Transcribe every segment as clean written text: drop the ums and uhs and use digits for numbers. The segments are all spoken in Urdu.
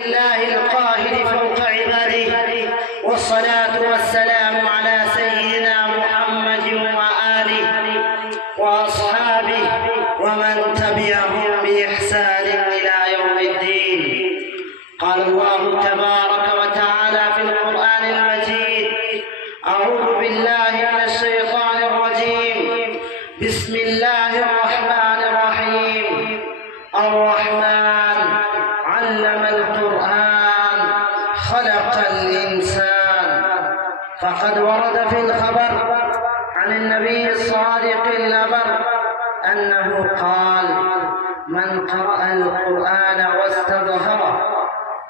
الله القاهر فوق عباده، والصلاة والسلام على سيدنا محمد وآله وأصحابه ومن تبعهم بإحسان إلى يوم الدين. قال الله تبارك وتعالى في القرآن المجيد: أعوذ بالله من الشيطان الرجيم، بسم الله الرحمن الرحيم. الرحمن علم القرآن خلق الإنسان. فقد ورد في الخبر عن النبي الصادق الأبر أنه قال: من قرأ القرآن واستظهره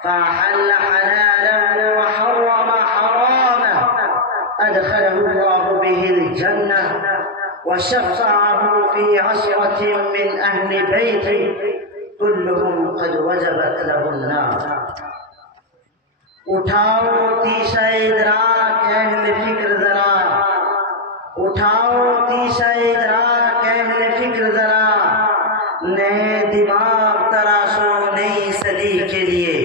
فأحل حلاله وحرم حرامه أدخله الله به الجنة وشفعه في 10 من أهل بيته كلهم قد وجبت له النار. اٹھاؤ تیشہ ادراک اہل فکر ذرا، اٹھاؤ تیشہ ادراک اہل فکر ذرا، نئے دماغ تراشو نئی صدی کے لیے.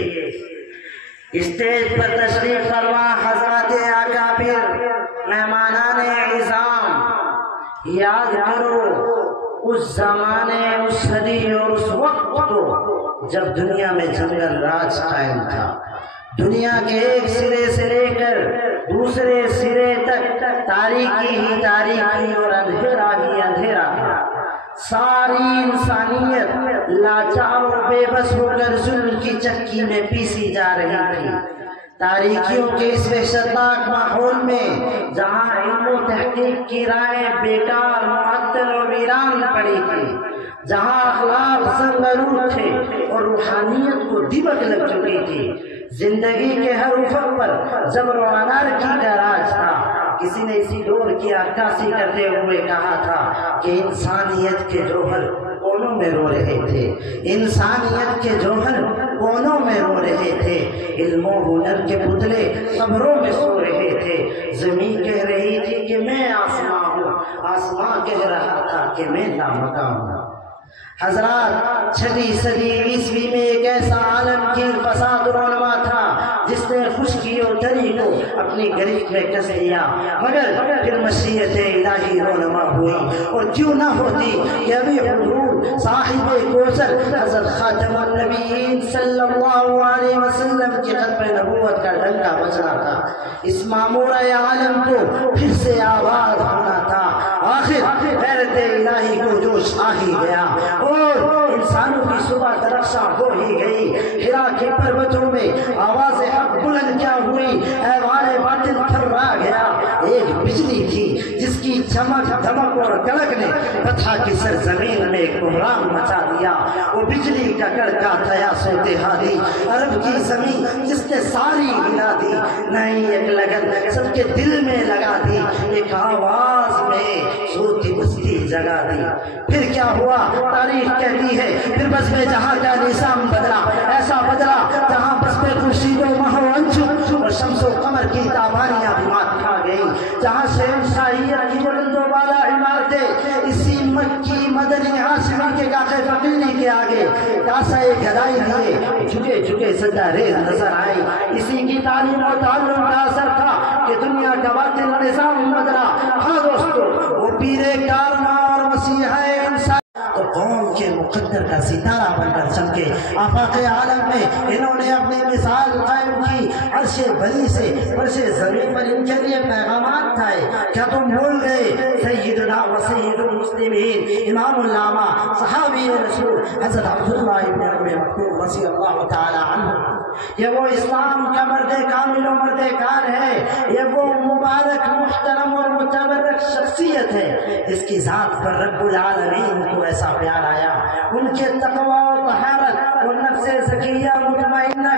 اسٹیج پر تشریف فرما حضرات اکابر، مہمانان عظام، یاد کرو اس زمانے، اس صدی اور اس وقت کو جب دنیا میں جنگل راج قائم تھا. دنیا کے ایک سرے سے لے کر دوسرے سرے تک تاریکی ہی تاریکی اور اندھیرا ہی اندھیرا تھا. ساری انسانیت لاچار و بے بس ہو کر ظلم کی چکی میں پیسی جا رہی تھی. تاریکیوں کے اس وحشتناک ماحول میں جہاں علم و تحقیق کی رائے بیکار، معطل و ویران پڑی تھی، جہاں اخلاق زنگرور تھے اور روحانیت کو دیمک لگ چکی تھی، زندگی کے ہر افق پر جبر و انارکی کا راج تھا. کسی نے اسی دور کی عکاسی کرتے ہوئے کہا تھا کہ انسانیت کے جوہر کونوں میں رو رہے تھے، انسانیت کے جوہر کونوں میں رو رہے تھے. علم و ہنر کے پتلے قبروں میں سو رہے تھے. زمین کہہ رہی تھی کہ میں آسماں ہوں، آسماں کہہ رہا تھا کہ میں لامکان ہوں. حضرات، 6ویں صدی عیسوی میں ایک ایسا عالمگیر فساد رونما تھا جس نے خشکی و تری کو اپنی گریب میں کس لیا، مگر پھر مشیت الہی رونما ہوئی. اور کیوں نہ ہوتی کہ ابھی حضور صاحب کوثر حضرت خاتم النبیین صلی اللہ علیہ وسلم کی ختم نبوت کا ڈنکا بجنا تھا. اس معمورہ عالم کو پھر سے آباد ہونا تھا. آخر غیرت الہی کو جوش آ ہی گیا اور انسانوں کی صبح درخشاں ہو ہی گئی. ہرا کے پروتوں میں آواز حق بلند کیا ہوئی، ایوان باطل تھرا گیا. ایک بجلی تھی جس کی چمک دمک اور کڑک نے فتح کی سرزمین میں بحران مچا دیا. وہ بجلی کا کڑکا تھا یا سوتے ہادی، عرب کی زمین جس نے ساری ہلا دی. نئی ایک لگن سب کے دل میں لگا دی، ایک آواز میں سوتی بستی جگا دی. پھر کیا ہوا تاریخ کہتی ہے، پھر بس میں جہاں کا نظام بدلا، ایسا بدلا جہاں بس میں خورشید و ماہ و انجم اور شمس و قمر کی تابانیاں بھی مات کھا گئی. جہاں شہنشاہیت کی بلند و بالا عمارتیں اسی مکی مدنی ہاشمی کے گاقے فقیری کے آگے کاسہ گدائی لیے جھکے جھکے سجدہ ریز نظر آئی. اسی کی تعلیم و تعلم کا اثر تھا کہ دنیا کا باطل نظام بدلا. ہاں دوستو، وہ پیر کارنامہ اور مسیحا انسان تو قوم کے مقدر کا ستارہ بن کر چمکے. آفاق عالم میں انہوں نے اپنی مثال قائم کی. عرش بلی سے فرش زمین پر ان کے لیے پیغامات تھے. کیا تم بھول گئے سیدنا و سید المسلمین امام العلامہ صحابی رسول حضرت عبداللہ ابن ام مکتوم رضی اللہ تعالی عنہ؟ یہ وہ اسلام کا مرد کامل و مرد کار ہے. یہ وہ مبارک، محترم اور متبرک شخصیت ہے جس کی ذات پر رب العالمین کو ایسا پیار آیا. ان کے تقوی و طہارت اور نفس زکیہ مطمئنہ